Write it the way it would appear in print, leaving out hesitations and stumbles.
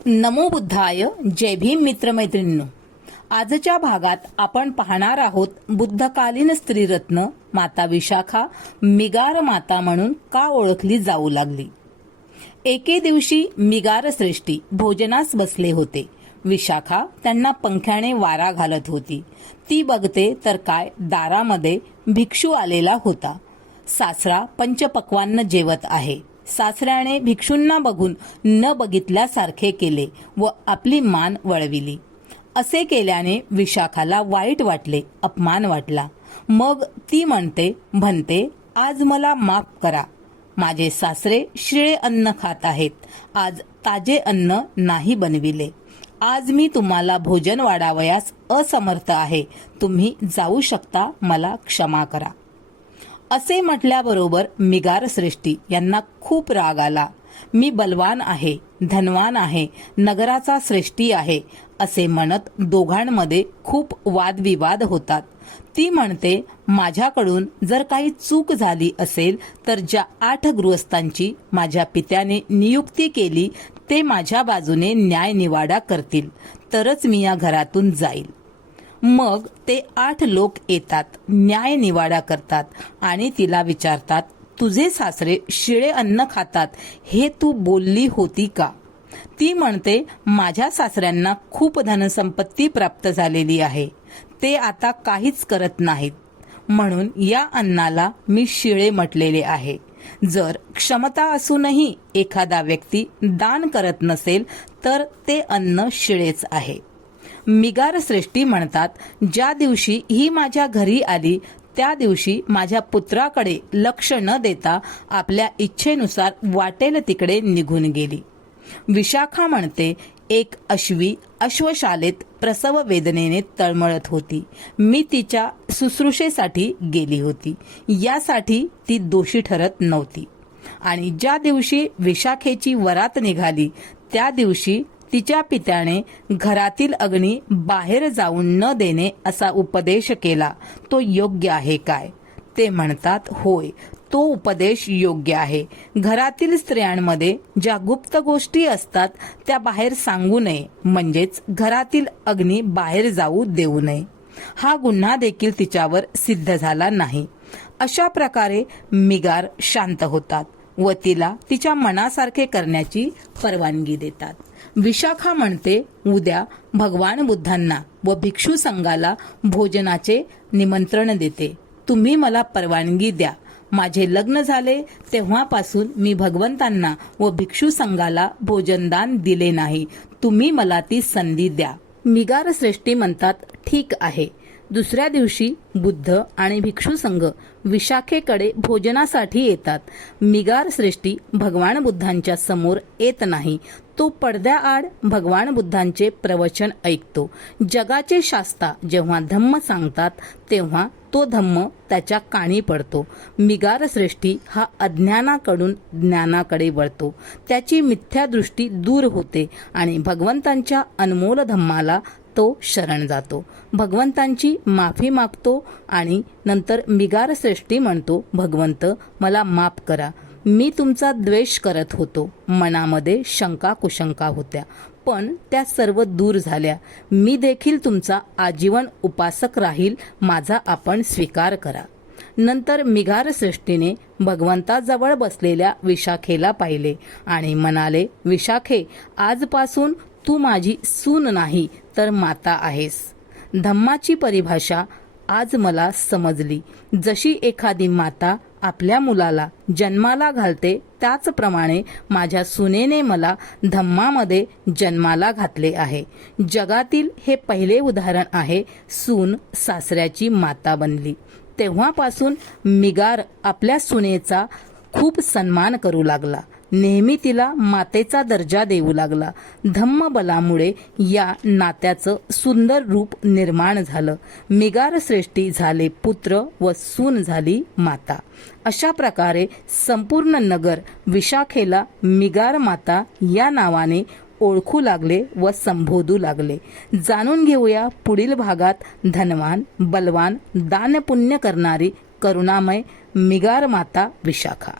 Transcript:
नमो बुद्धाय. जय भीम मित्रमैत्रिणींनो. आजच्या भागात आपण पाहणार आहोत बुद्धकालीन स्त्रीरत्न माता विशाखा मिगार माता म्हणून का ओळखली जाऊ लागली. एके दिवशी मिगार श्रेष्ठी भोजनास बसले होते. विशाखा त्यांना पंख्याने वारा घालत होती. ती बघते तर काय, दारामध्ये भिक्षू आलेला होता. सासरा पंचपक्वान्न जेवत आहे. सासऱ्याने भिक्षूंना बघून न बघितल्यासारखे केले व आपली मान वळविली. असे केल्याने विशाखाला वाईट वाटले, अपमान वाटला. मग ती म्हणते, आज मला माफ करा. माझे सासरे शिळे अन्न खात आहेत. आज ताजे अन्न नाही बनविले. आज मी तुम्हाला भोजन वाढावयास असमर्थ आहे. तुम्ही जाऊ शकता. मला क्षमा करा. असे म्हटल्याबरोबर मिगार श्रेष्ठी यांना खूप राग आला. मी बलवान आहे, धनवान आहे, नगराचा श्रेष्ठी आहे असे म्हणत दोघांमध्ये खूप वादविवाद होतात. ती म्हणते, माझ्याकडून जर काही चूक झाली असेल तर ज्या 8 गृहस्थांची माझ्या पित्याने नियुक्ती केली ते माझ्या बाजूने न्याय निवाडा करतील तरच मी या घरातून जाईल. मग ते 8 लोक येतात, न्याय निवाडा करतात आणि तिला विचारतात, तुझे सासरे शिळे अन्न खातात हे तू बोलली होती का? ती म्हणते, माझ्या सासऱ्यांना खूप धनसंपत्ती प्राप्त झालेली आहे. ते आता काहीच करत नाहीत, म्हणून या अन्नाला मी शिळे म्हटलेले आहे. जर क्षमता असूनही एखादा व्यक्ती दान करत नसेल तर ते अन्न शिळेच आहे. मिगार श्रेष्ठी म्हणतात, ज्या दिवशी ही माझ्या घरी आली त्या दिवशी माझ्या पुत्राकडे लक्ष न देता आपल्या इच्छेनुसार वाटेल तिकडे निघून गेली. विशाखा म्हणते, एक अश्वी अश्वशालेत प्रसव वेदनेने तळमळत होती. मी तिच्या शुश्रूषेसाठी गेली होती. यासाठी ती दोषी ठरत नव्हती. आणि ज्या दिवशी विशाखेची वरात निघाली त्या दिवशी तिच्या पित्याने घरातील अग्नी बाहेर जाऊन न देणे असा उपदेश केला. तो योग्य आहे काय? ते म्हणतात, होय, तो उपदेश योग्य आहे. घरातील स्त्रियांमध्ये ज्या गुप्त गोष्टी असतात त्या बाहेर सांगू नये, म्हणजेच घरातील अग्नी बाहेर जाऊ देऊ नये. हा गुन्हा देखील तिच्यावर सिद्ध झाला नाही. अशा प्रकारे मिगार शांत होतात व तिला तिच्या मनासारखे करण्याची परवानगी देतात. विशाखा म्हणते, उद्या भगवान बुद्धांना व भिक्षू संघाला भोजनाचे निमंत्रण देते. तुम्ही मला परवानगी द्या. माझे लग्न झाले तेव्हापासून मी भगवंतांना व भिक्षू संघाला भोजनदान दिले नाही. तुम्ही मला ती संधी द्या. मिगार श्रेष्ठी म्हणतात, ठीक आहे. दुसऱ्या दिवशी बुद्ध आणि भिक्षू संघ विशाखेकडे भोजनासाठी येतात. मिगार श्रेष्ठी भगवान बुद्धांच्या समोर येत नाही. तो पडद्याआड भगवान बुद्धांचे प्रवचन ऐकतो. जगाचे शास्ता जेव्हा धम्म सांगतात तेव्हा तो धम्म त्याच्या कानी पडतो. मिगार श्रेष्ठी हा अज्ञानाकडून ज्ञानाकडे वळतो. त्याची मिथ्या दृष्टी दूर होते आणि भगवंतांच्या अनमोल धम्माला तो शरण जातो. भगवंतांची माफी मागतो आणि नंतर मिगार श्रेष्ठी म्हणतो, भगवंत मला माफ करा. मी तुमचा द्वेष करत होतो. मनामध्ये शंका कुशंका होत्या, पण त्या सर्व दूर झाल्या. मी देखील तुमचा आजीवन उपासक राहील. माझा आपण स्वीकार करा. नंतर मिगार श्रेष्ठीने भगवंताजवळ बसलेल्या विशाखेला पाहिले आणि म्हणाले, विशाखे, आजपासून तू माझी सून नाही तर माता आहेस. धम्माची परिभाषा आज मला समजली. जशी एखादी माता आपल्या मुलाला जन्माला घालते त्याचप्रमाणे माझ्या सुनेने मला धम्मामध्ये जन्माला घातले आहे. जगातील हे पहिले उदाहरण आहे. सून सासऱ्याची माता बनली. तेव्हापासून मिगार आपल्या सुनेचा खूप सन्मान करू लागला. नेहमी तिला मातेचा दर्जा देऊ लागला. धम्मबलामुळे या नात्याचं सुंदर रूप निर्माण झालं. मिगार श्रेष्ठी झाले पुत्र व सून झाली माता. अशा प्रकारे संपूर्ण नगर विशाखेला मिगार माता या नावाने ओळखू लागले व संबोधू लागले. जाणून घेऊया पुढील भागात धनवान, बलवान, दानपुण्य करणारी करुणामय मिगार माता विशाखा.